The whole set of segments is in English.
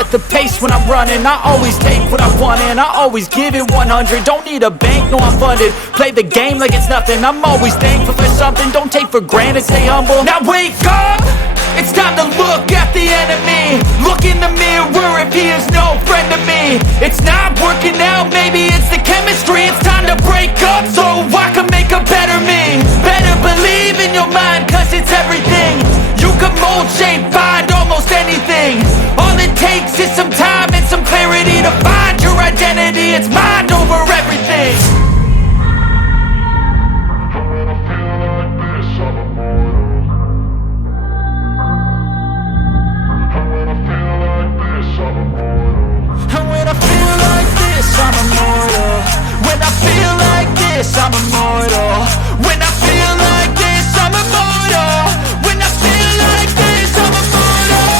set the pace when I'm running. I always take what I want and I always give it 100. Don't need a bank, no I'm funded. Play the game like it's nothing. I'm always thankful for something. Don't take for granted, stay humble. Now wake up! It's time to look at the enemy. Look in the mirror if he is no friend to me. It's not working out, maybe it's the chemistry. It's time to break up so I can make a better me. Better believe in your mind, cause it's everything. You can mold, shape, find almost anything. All it takes is some time and some clarity to find your identity. It's mind over everything. I'm immortal. When I feel like this, I'm immortal. When I feel like this, I'm immortal. When I feel like this, I'm immortal.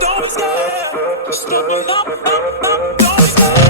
Don't be scared. Just give me up. Don't be scared.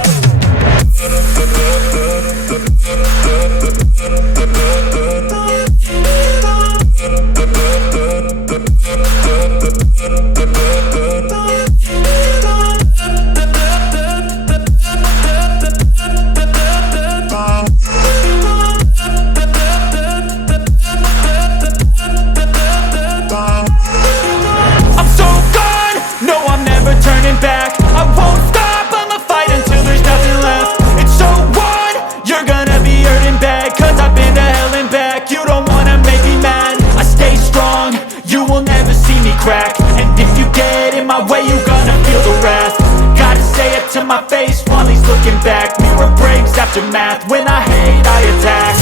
And if you get in my way, you gonna feel the wrath. Gotta say it to my face while he's looking back. Mirror breaks after math. When I hate, I attack.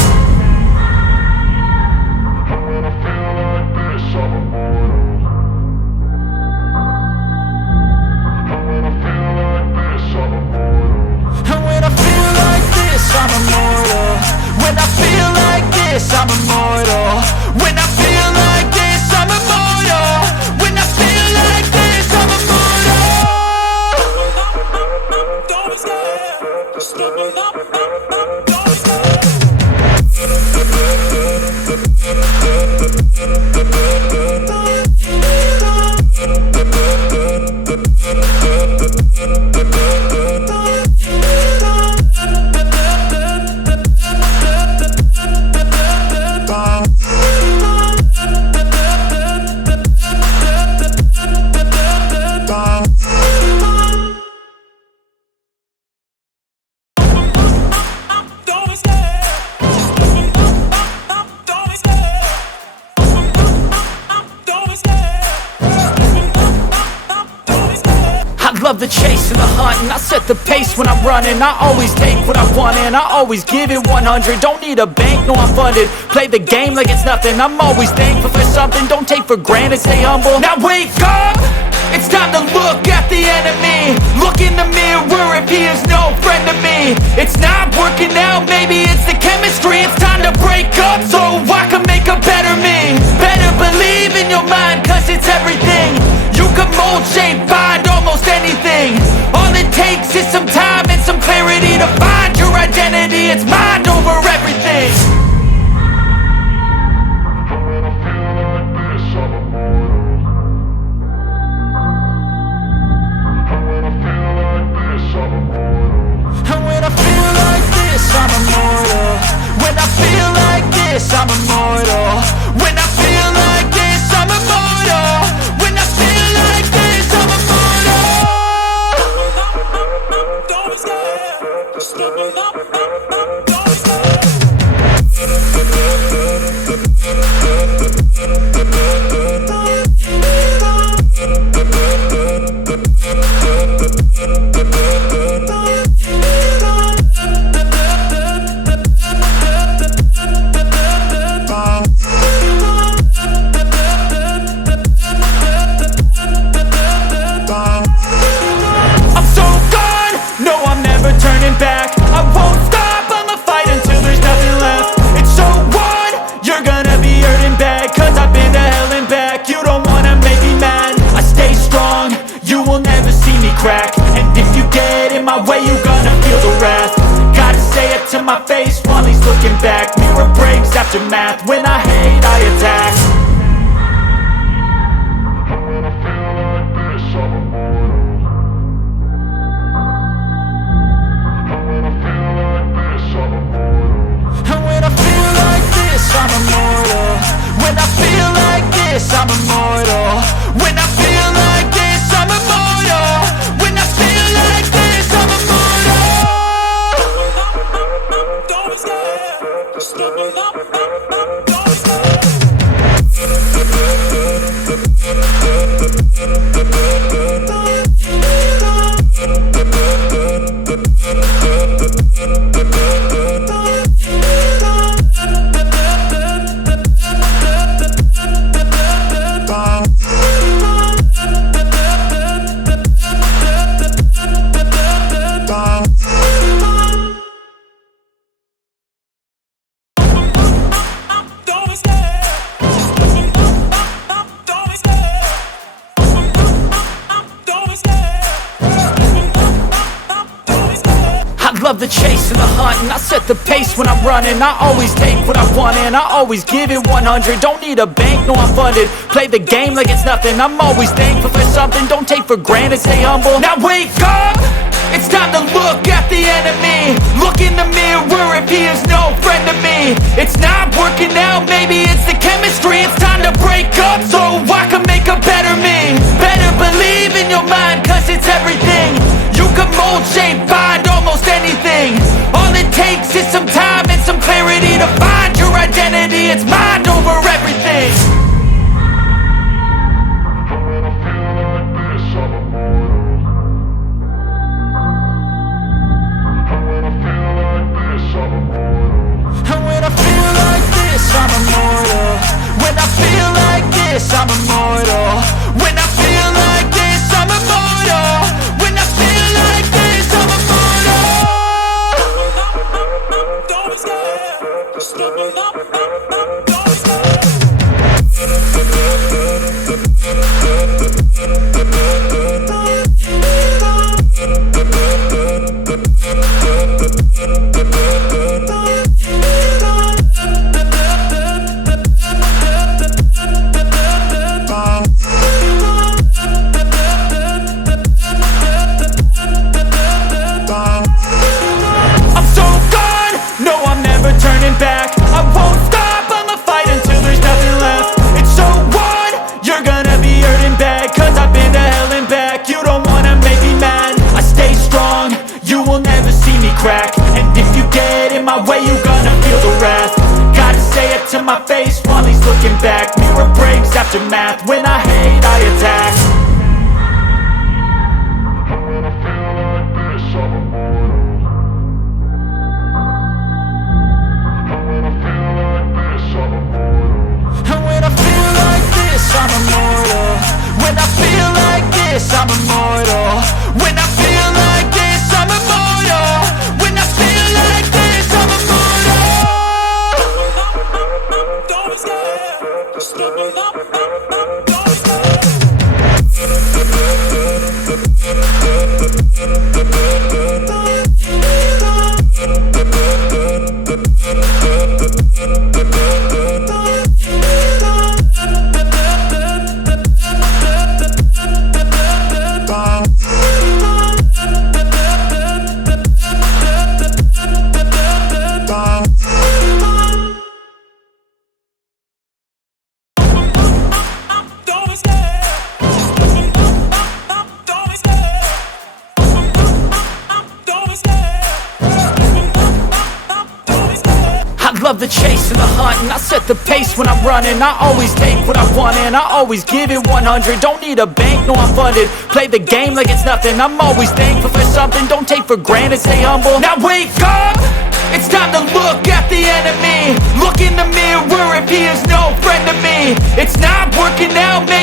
When I feel like this, I'm immortal. When I feel like this, I'm immortal. When I feel like this, I'm immortal. When I feel like this, I'm immortal. When I feel like this, I'm immortal. When I feel like this, I'm immortal. Don't be scared. Just give me up. Don't be scared. Love the chase and the hunt, and I set the pace when I'm running. I always take what I want and I always give it 100. Don't need a bank, no I'm funded. Play the game like it's nothing. I'm always thankful for something. Don't take for granted, stay humble. Now wake up! It's time to look at the enemy. Look in the mirror if he is no friend to me. It's not working out, maybe it's the chemistry. It's time to break up so I can make a better me. Better believe in your mind, cause it's everything. You can mold, shape, find almost anything. All it takes is some time and some clarity to find your identity. It's mind over everything. When I feel like this, I'm immortal. When I feel like this, I'm immortal. When I feel like this, I'm immortal. When I feel like this, I'm immortal. When I feel like this, I'm immortal. When I feel like this, I'm immortal. Don't be scared. Just give me up. Don't be scared. And if you get in my way, you gonna feel the wrath. Gotta say it to my face while he's looking back. Mirror breaks after math. When I hate, I attack. When I feel like this, love the chase and the hunt, and I set the pace when I'm running. I always take what I want and I always give it 100. Don't need a bank, no I'm funded. Play the game like it's nothing. I'm always thankful for something. Don't take for granted, stay humble. Now wake up! It's time to look at the enemy. Look in the mirror if he is no friend to me. It's not working out, maybe it's the chemistry. It's time to break up so I can make a better me. Better believe in your mind, cause it's everything. You can mold, shape, find almost anything. All it takes is some time and some clarity to find your identity. It's mind over everything. I'm immortal. When I feel like this, I'm immortal. When I feel like this, I'm immortal. When I feel like this, I'm immortal. Don't be scared. Just give me up. Don't be scared. Back. I won't stop, I'ma fight until there's nothing left. It's so on, you're gonna be hurting bad, cause I've been to hell and back. You don't wanna make me mad, I stay strong, you will never see me crack. And if you get in my way, you're gonna feel the wrath. Gotta say it to my face while he's looking back. Mirror breaks after math, when I hate I attack. I'm immortal. When I feel like this, I'm immortal. When I feel like this, I'm immortal. When I feel like this, I'm immortal. Don't be scared. Just give me up. Don't be scared. Love the chase and the hunt, and I set the pace when I'm running. I always take what I want and I always give it 100. Don't need a bank, no I'm funded. Play the game like it's nothing. I'm always thankful for something. Don't take for granted, stay humble. Now wake up! It's time to look at the enemy. Look in the mirror if he is no friend to me. It's not working out, man.